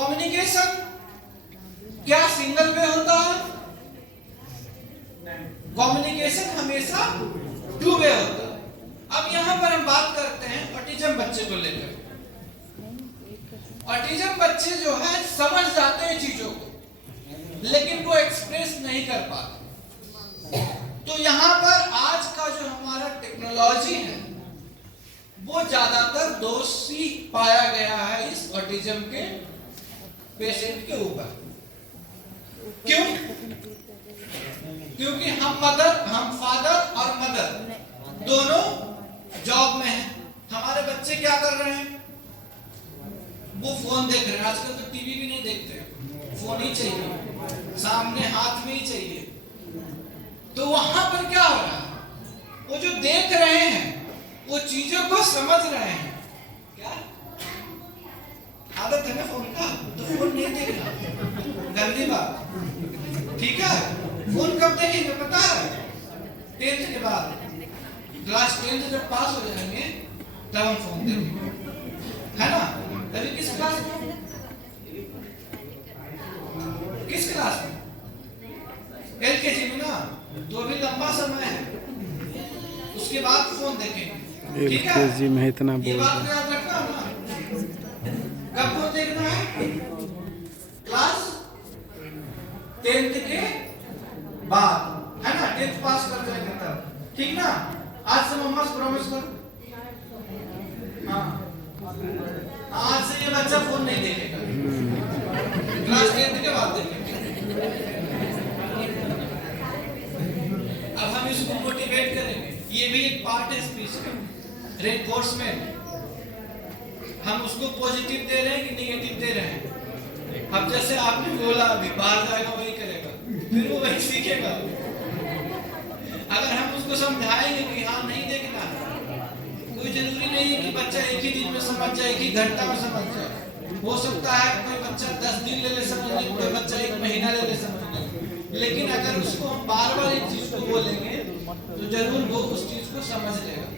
Communication क्या single way होता है? कम्युनिकेशन हमेशा टू वे होता है। अब यहां पर हम बात करते हैं ऑटिज्म बच्चे को लेकर। ऑटिज्म बच्चे जो है समझ जाते हैं चीजों को, लेकिन वो एक्सप्रेस नहीं कर पाते। तो यहाँ पर आज का जो हमारा टेक्नोलॉजी है वो ज्यादातर दोषी पाया गया है इस ऑटिज्म के पेशेंट के ऊपर। क्यों? क्योंकि हम फादर और मदर दोनों जॉब में हैं। हमारे बच्चे क्या कर रहे हैं? वो फोन देख रहे हैं। आजकल तो टीवी भी नहीं देखते, फोन ही चाहिए, सामने हाथ में ही चाहिए। तो वहां पर क्या हो रहा है? वो जो देख रहे हैं वो चीजों को समझ रहे हैं। क्या आदत है ना फोन का, तो फोन नहीं देखना, गंदी बात। ठीक है, फोन कब देखेंगे पता है? 10th के बाद, क्लास 10th जब पास हो जाएंगे तब हम फोन देखेंगे, है ना? अभी किस क्लास में? किस क्लास में? LKG में ना, तो अभी लंबा समय है, उसके बाद फोन देखेंगे। ठीक है, LKG में इतना ये बोल बात याद रखना ना। कब फोन देखना है? क्लास 10th के बाद, है ना? 10th पास कर जाएंगे तब, ठीक ना? आज से मम्मा से प्रॉमिस कर। हाँ, आज से ये बच्चा फोन नहीं देखेगा, क्लास 10th के बाद देखेगा। अब हम इसको मोटिवेट करेंगे, ये भी एक पार्ट है स्पीच का, रेनफोर्समेंट। हम उसको पॉजिटिव दे रहे हैं कि नेगेटिव दे रहे हैं? अब जैसे आपने बोला अभी बाहर जाएगा वही करेगा, फिर वो वही सीखेगा। अगर हम उसको समझाएंगे कि हाँ नहीं देखना है, कोई जरूरी नहीं है कि बच्चा एक ही दिन में समझ जाए, एक ही घंटा में समझ जाए। हो सकता है कोई बच्चा 10 दिन ले समझने, कोई बच्चा 1 महीना ले समझने। लेकिन अगर उसको हम बार-बार एक चीज को बोलेंगे तो जरूर वो उस चीज को समझ लेगा।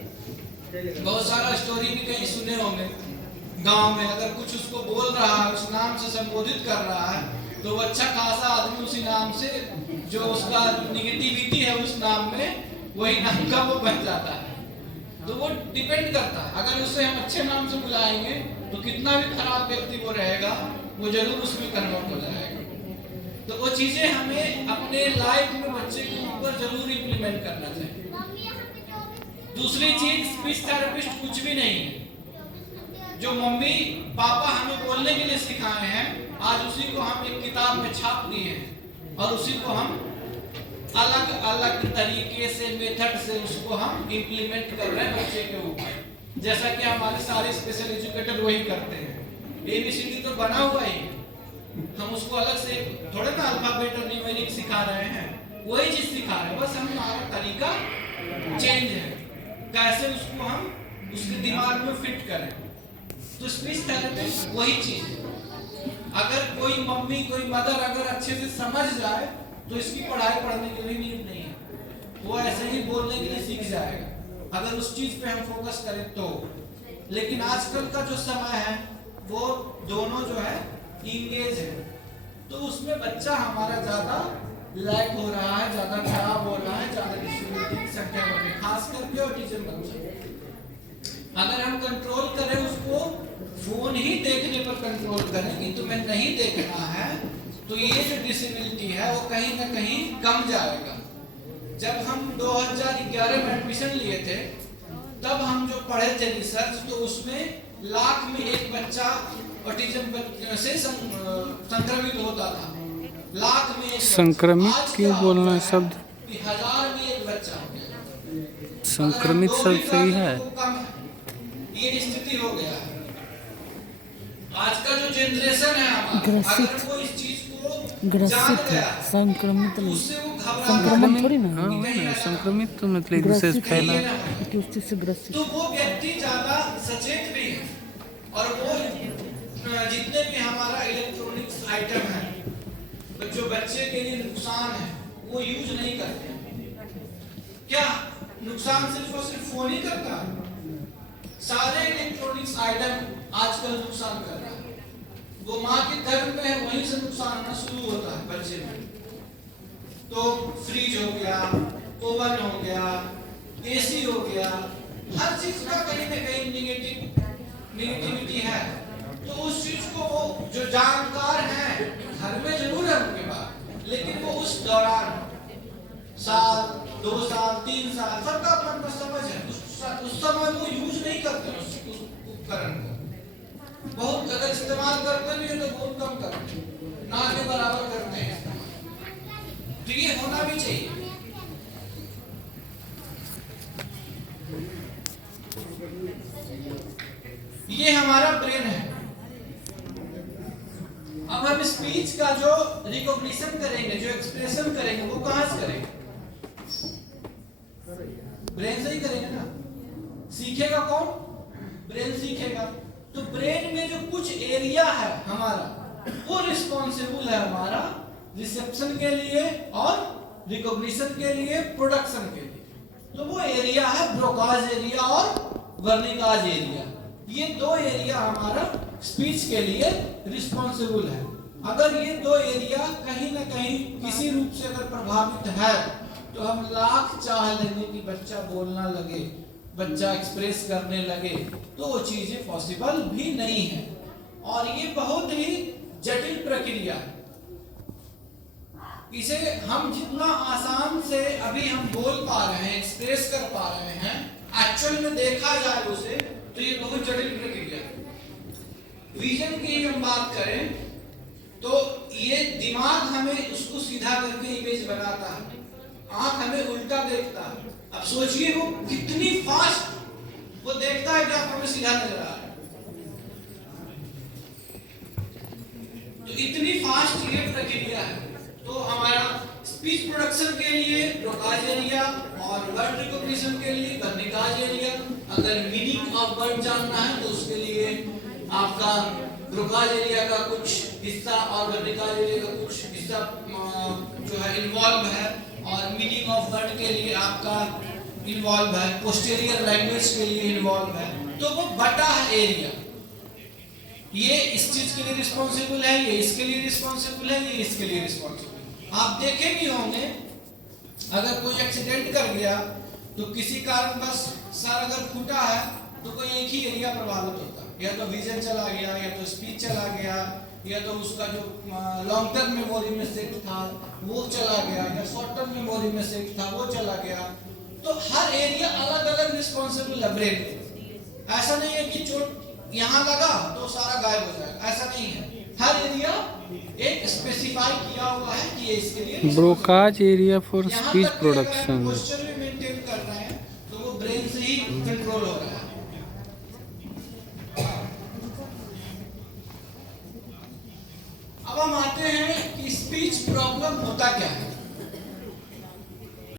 बहुत सारा स्टोरी भी कहीं सुने होंगे गांव में, अगर कुछ उसको बोल रहा है, उस नाम से संबोधित कर रहा है, तो अच्छा खासा आदमी उसी नाम से, जो उसका निगेटिविटी है उस नाम में, वही नाम का वो बन जाता है। तो वो डिपेंड करता है, अगर उसे हम अच्छे नाम से बुलाएंगे तो कितना भी खराब व्यक्ति वो रहेगा, वो जरूर उसमें कन्वर्ट हो जाएगा। तो वो चीजें हमें अपने लाइफ में बच्चे के ऊपर जरूर इम्प्लीमेंट करना चाहिए। दूसरी चीज, स्पीच थेरेपिस्ट कुछ भी नहीं है। जो मम्मी पापा हमें बोलने के लिए सिखाए हैं, आज उसी को हम एक किताब में छाप दिए हैं और उसी को हम अलग अलग तरीके से, मेथड से उसको हम इम्प्लीमेंट कर रहे हैं बच्चे के ऊपर। जैसा कि हमारे सारे स्पेशल एजुकेटर वही करते हैं। ABCD तो बना हुआ ही, हम उसको अलग से थोड़े ना अल्फाबेट और न्यूमेरिक सिखा रहे हैं, वही चीज सिखा रहे हैं, बस हमारा तरीका चेंज है, कैसे उसको हम उसके दिमाग में फिट करें। तो स्पीच थेरेपिस्ट वही चीज है। अगर कोई मम्मी, कोई मदर अगर अच्छे से समझ जाए तो इसकी पढ़ाई पढ़ने की भी नीड नहीं है, वो ऐसे ही बोलने के लिए सीख जाएगा, अगर उस चीज पे हम फोकस करें तो। लेकिन आजकल का जो समय है वो दोनों जो है इंगेज है, तो उसमें बच्चा हमारा ज्यादा लैक हो रहा है, ज्यादा खराब हो रहा है, ज्यादा डिसेबिलिटी की संख्या बढ़ रही है, खास करके ऑटिज्म बच्चे। अगर हम कंट्रोल करें उसको, फोन ही देखने पर कंट्रोल करें कि तुम्हें नहीं देखना है, तो ये जो डिसेबिलिटी है वो कहीं ना कहीं कम जाएगा। जब हम 2011 में एडमिशन लिए थे, तब हम जो पढ़े थे रिसर्च, तो उसमें लाख में एक बच्चा ऑटिज्म से संक्रमित होता था। लाख में एक संक्रमित क्यों बोलना शब्द? 1000 में एक बच्चा हो गया। संक्रमित शब्द सही है? ये स्थिति हो गया है। आज का जो जनरेशन है हमारा, अगर वो इस चीज को जान गया, संक्रमित नहीं, उससे वो घबरा, संक्रमण थोड़ी ना, हाँ, संक्रमित तो मतलब एक दूसरे से फैला। उस चीज से ग्रसित। तो वो व्यक्ति ज्यादा सचेत भी है, और वो जितने भी हमारा इलेक्ट्रॉनिक्स आइटम है, तो जो बच्चे के लिए नुकसान है, वो यूज नहीं करते। क्या नुकसान सिर्फ और सिर्फ फोन ही करता है? सारे इलेक्ट्रॉनिक्स आइटम आजकल नुकसान कर रहा है। वो माँ के गर्भ में है, वहीं से नुकसान होना शुरू होता है बच्चे में। तो फ्रिज हो गया, ओवन हो गया, एसी हो गया, हर चीज का कहीं ना कहीं निगेटिविटी है। तो उस चीज को वो जो जानकार हैं घर में जरूर है उनके पास, लेकिन वो उस दौरान साल 2 साल 3 साल सबका अपना समझ है, उस समय वो यूज नहीं करते उस उपकरण को। बहुत अगर इस्तेमाल करते भी हैं तो बहुत कम करते हैं, ना के बराबर करते हैं इस्तेमाल। तो ये होना भी चाहिए। ये हमारा ब्रेन है। अब हम स्पीच का जो रिकॉग्निशन करेंगे, जो एक्सप्रेशन करेंगे, वो कहां से करेंगे? ब्रेन से ही करेंगे ना। सीखेगा कौन? ब्रेन सीखेगा। तो ब्रेन में जो कुछ एरिया है हमारा, वो रिस्पॉन्सिबल है हमारा रिसेप्शन के लिए और रिकॉग्निशन के लिए, प्रोडक्शन के लिए। तो वो एरिया है ब्रोकाज एरिया और वर्निकाज एरिया। ये 2 एरिया हमारा स्पीच के लिए रिस्पॉन्सिबल है। अगर ये 2 एरिया कहीं ना कहीं किसी रूप से अगर प्रभावित है, तो हम लाख चाह लेंगे कि बच्चा बोलना लगे, बच्चा एक्सप्रेस करने लगे, तो वो चीजें पॉसिबल भी नहीं है। और ये बहुत ही जटिल प्रक्रिया है। इसे हम जितना आसान से अभी हम बोल पा रहे हैं, एक्सप्रेस कर पा रहे हैं, एक्चुअल में देखा जाए उसे, तो ये बहुत जटिल प्रक्रिया है। विजन की हम बात करें तो ये दिमाग हमें उसको सीधा करके इमेज बनाता है, आंख हमें उल्टा देखता है। अब सोचिए वो कितनी फास्ट वो देखता है कि आप हमें सीधा नजर आ रहा है। तो इतनी फास्ट ये प्रक्रिया है। तो हमारा स्पीच प्रोडक्शन के लिए ब्रोकाज एरिया और वर्ड रिकॉग्निशन के लिए वर्निकाज एरिया। अगर मीनिंग ऑफ वर्ड जानना है तो उसके लिए आपका ब्रोकाज एरिया का कुछ हिस्सा और वर्निकाज एरिया का कुछ हिस्सा जो है इन्वॉल्व है, और मीनिंग ऑफ वर्ड के लिए आपका इन्वॉल्व है, पोस्टीरियर लैंग्वेज के लिए इन्वॉल्व है। तो वो बटा है एरिया। ये इस चीज के लिए रिस्पॉन्सिबल है, ये इसके लिए रिस्पॉन्सिबल है, ये इसके लिए रिस्पॉन्सिबल। आप देखे भी होंगे अगर कोई एक्सीडेंट कर गया तो किसी कारण बस सर अगर फूटा है तो कोई एक ही एरिया प्रभावित होता है, या तो विजन चला गया, या तो स्पीच चला गया, या तो उसका जो लॉन्ग टर्म मेमोरी में सेट था वो चला गया, या शॉर्ट टर्म मेमोरी में सेट था वो चला गया। तो हर एरिया अलग अलग रिस्पॉन्सिबल है ब्रेन। ऐसा नहीं है कि चोट यहाँ लगा तो सारा गायब हो जाएगा, ऐसा नहीं है। हर एरिया एक स्पेसिफाई किया हुआ है कि ये इसके लिए Broca's area for speech production. Posture भी मेंटेन कर रहे हैं तो वो ब्रेन से ही कंट्रोल हो रहा है। अब हम आते हैं कि स्पीच प्रॉब्लम होता क्या है।